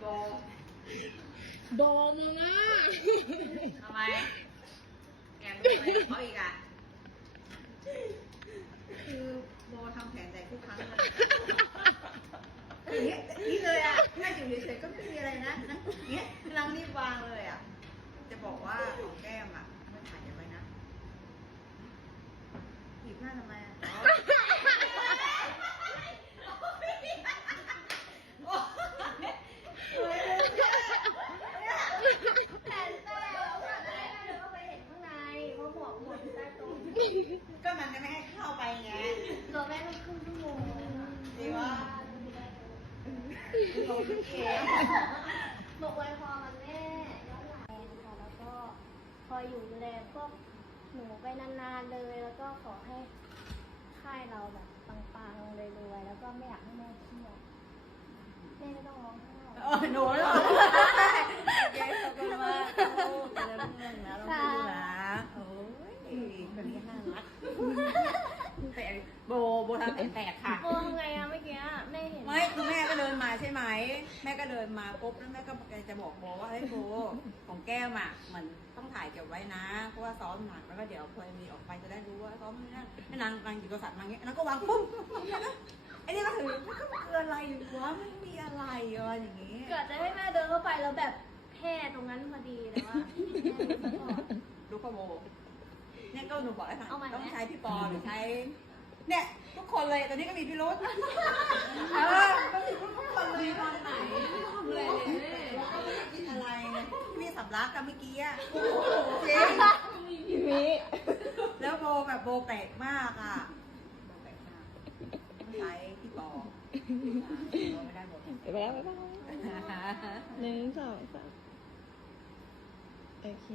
โบโดมึงอะทำไมแกไม่ไปเขาอีกอะ คือโบทำแผนแต่ทุกครั้งเลยอย่างเงี้ยนี่เลยอะแม่อยู่เฉยๆก็ไม่มีอะไรนะนั่งเงี้ยนั่งรีบวางเลยอะ จะบอกว่าของแก้มอะไม่ถ่ายกันไว้นะหยิบหน้าทำไมอะอ๋อโอ้ย แต่แต่เราอะได้เดินเข้าไปเห็นข้างในเพราะหัวหมดใต้โต๊ะ ก็มันจะไม่ให้เข้าไปไงรอแม่ต้องครึ่งชั่วโมงดีว่าบอกไว้พอมันแม่ย้อนหลังค่ะแล้วก็คอยอยู่ดูแลพวกหนูไปนานๆเลย แล้วก็ขอให้ค่ายเราแบบปังๆเลยรวยๆแล้วก็ไม่อยากให้แม่เครียดแม่ไม่ต้องร้องไห้เออหนูเหรอแกขอบคุณมากโอ้เจริญรุ่งเรืองนะเราพูดนะโอ้ยคนนี้น่ารักแต่ โบโบทำแตกค่ะโบทำไงอะเมื่อกี้แม่เห็นไม่คือแม่ก็เดินมาใช่ไหม แม่ก็เดินมาปุ๊บแล้วแม่ก็จะบอกโบว่าเฮ้ยโบของแก้มอะมันต้องถ่ายเก็บไว้นะเพราะว่าซ้อมหนักแล้วก็เดี๋ยวพอมีออกไปจะได้รู้ว่าซ้อมไม่ได้ให้นางนางหยิบโทรศัพท์มาอย่างเงี้ยนางก็วางปุ๊บไอ้นี่ก็ถือมันก็คืออะไรวะไม่มีอะไรอะไรอย่างงี้เกิดจะให้แม่เดินเข้าไปแล้วแบบแค่ตรงนั้นพอดีแต่ว่าแม่ไม่สปอร์ตดูข้อโบเนี่ยก็หนูบอกแล้วค่ะเอาใหม่ไหมต้องใช้พี่ปอหรือใช้ เนี่ยทุกคนเลยตอนนี้ก็มีพี่รุธเออก็มีทุกคนเลยตอนไหนไม่ทำอะไรเลยแล้วก็ไม่ได้กินอะไรเลยมีสำลักกันเมื่อกี้อะจริงพี่มิแล้วโบแบบโบแปลกมากอะโบแปลกมากต้องใช้พี่ปอโบไม่ได้โบแปลกไปแล้วไปแล้วหนึ่งสองสามโอเค